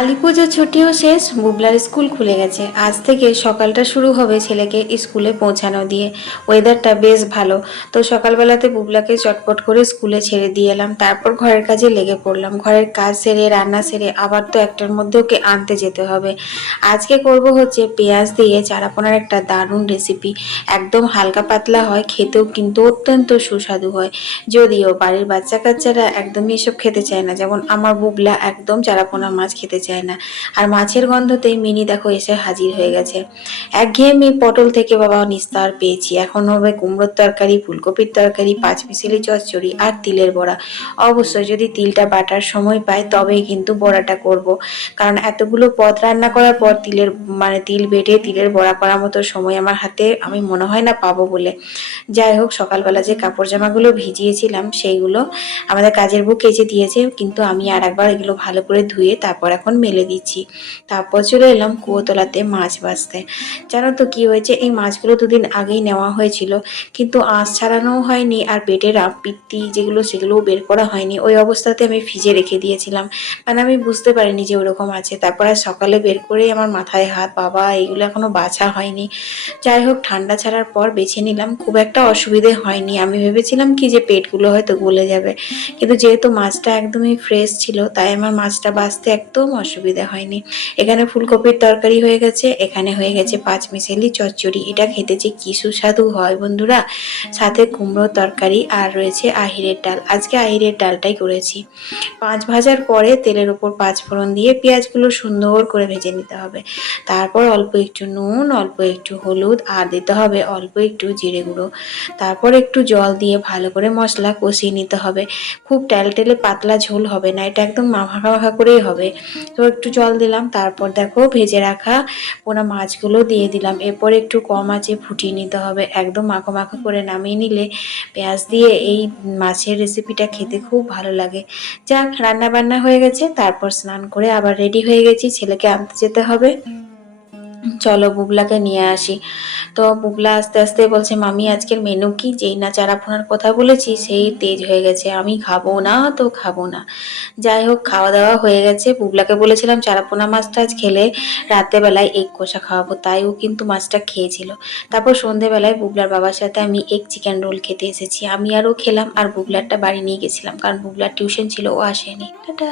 কালী পুজোর ছুটিও শেষ, বুবলার স্কুল খুলে গেছে। আজ থেকে সকালটা শুরু হবে ছেলেকে স্কুলে পৌঁছানো দিয়ে। ওয়েদারটা বেশ ভালো, তো সকালবেলাতে বুবলাকে চটপট করে স্কুলে ছেড়ে দিয়ে এলাম। তারপর ঘরের কাজে লেগে পড়লাম। ঘরের কাজ সেরে রান্না সেরে আবার তো একটার মধ্যে ওকে আনতে যেতে হবে। আজকে করব হচ্ছে পেঁয়াজ দিয়ে চারাপোনার একটা দারুণ রেসিপি। একদম হালকা পাতলা হয়, খেতেও কিন্তু অত্যন্ত সুস্বাদু হয়। যদিও বাড়ির বাচ্চা কাচ্চারা একদমই এসব খেতে চায় না, যেমন আমার বুবলা একদম চারাপোনা মাছ খেতে চায় না। আর মাছের গন্ধতেই মিনি দেখো এসে হাজির হয়ে গেছে। একঘেয়েমি পটল থেকে বাবা নিস্তার পেয়েছি। এখন হবে কুমড়োর তরকারি, ফুলকপির তরকারি, পাঁচমিশালি চচ্চড়ি আর তিলের বড়া। অবশ্যই যদি তিলটা বাটার সময় পাই তবেই কিন্তু বড়াটা করব, কারণ এতগুলো পদ রান্না করার পর তিল বেটে তিলের বড়া করার মতো সময় আমার হাতে আমি মনে হয় না পাবো বলে। যাই হোক, সকালবেলা যে কাপড় জামাগুলো ভিজিয়েছিলাম সেইগুলো আমাদের কাজের বউ কেচে দিয়েছে, কিন্তু আমি আর একবার এগুলো ভালো করে ধুয়ে তারপর এখন মেলে দিচ্ছি। তারপর চলে এলাম কুয়োতলাতে মাছ বাছতে। জানো তো কি হয়েছে, এই মাছগুলো দুদিন আগেই নেওয়া হয়েছিল, কিন্তু আঁশ ছাড়ানোও হয়নি আর পেটের পিত্তি যেগুলো সেগুলোও বের করা হয়নি। ওই অবস্থাতে আমি ফ্রিজে রেখে দিয়েছিলাম, মানে আমি বুঝতে পারিনি যে ওরকম আছে। তারপর আর সকালে বের করেই আমার মাথায় হাত, বাবা এগুলো এখনো বাছা হয়নি। যাই হোক, ঠান্ডা ছাড়ার পর বেছে নিলাম, খুব একটা অসুবিধে হয়নি। আমি ভেবেছিলাম কি যে পেটগুলো হয়তো গলে যাবে, কিন্তু যেহেতু মাছটা একদমই ফ্রেশ ছিল তাই আমার মাছটা বাছতে একদম অসুবিধা হয়নি। এখানে ফুলকপির তরকারি হয়ে গেছে, এখানে হয়ে গেছে পাঁচমিশালি চচ্চড়ি। এটা খেতে যে কি সুস্বাদু হয় বন্ধুরা। সাথে কুমড়োর তরকারি আর রয়েছে আহিরের ডাল। আজকে আহিরের ডালটাই করেছি। পাঁচ ভাজার পরে তেলের উপর পাঁচ ফোড়ন দিয়ে পেঁয়াজগুলো সুন্দর করে ভেজে নিতে হবে। তারপর অল্প একটু নুন, অল্প একটু হলুদ আর দিতে হবে অল্প একটু জিরে গুঁড়ো। তারপর একটু জল দিয়ে ভালো করে মশলা কষিয়ে নিতে হবে। খুব টেলটেলে পাতলা ঝোল হবে না, এটা একদম মাখা মাখা করেই হবে। তো একটু জল দিলাম, তারপর দেখো ভেজে রাখা পোনা মাছগুলো দিয়ে দিলাম। এরপর একটু কম আঁচে ফুটিয়ে নিতে হবে। একদম মাখো মাখো করে নামিয়ে নিলে পেঁয়াজ দিয়ে এই মাছের রেসিপিটা খেতে খুব ভালো লাগে। যাক, রান্না বান্না হয়ে গেছে, তারপর স্নান করে আবার রেডি হয়ে গেছি, ছেলেকে আনতে যেতে হবে। চলো বুবলাকে নিয়ে আসি। তো বুবলা আস্তে আস্তে বলছে, মামি আজকের মেনু কি? যেই না চারাপোনার কথা বলেছি সেই তেজ হয়ে গেছে, আমি খাবো না তো খাবো না। যাই হোক, খাওয়া দাওয়া হয়ে গেছে। বুবলাকে বলেছিলাম চারাপোনা মাছটা আজ খেলে রাত্রেবেলায় এগ কষা খাওয়াবো, তাই ও কিন্তু মাছটা খেয়েছিল। তারপর সন্ধেবেলায় বুবলার বাবার সাথে আমি এগ চিকেন রোল খেতে এসেছি। আমি আর ও খেলাম, আর বুবলারটা বাড়ি নিয়ে গেছিলাম, কারণ বুবলার টিউশন ছিল, ও আসেনি। টাটা।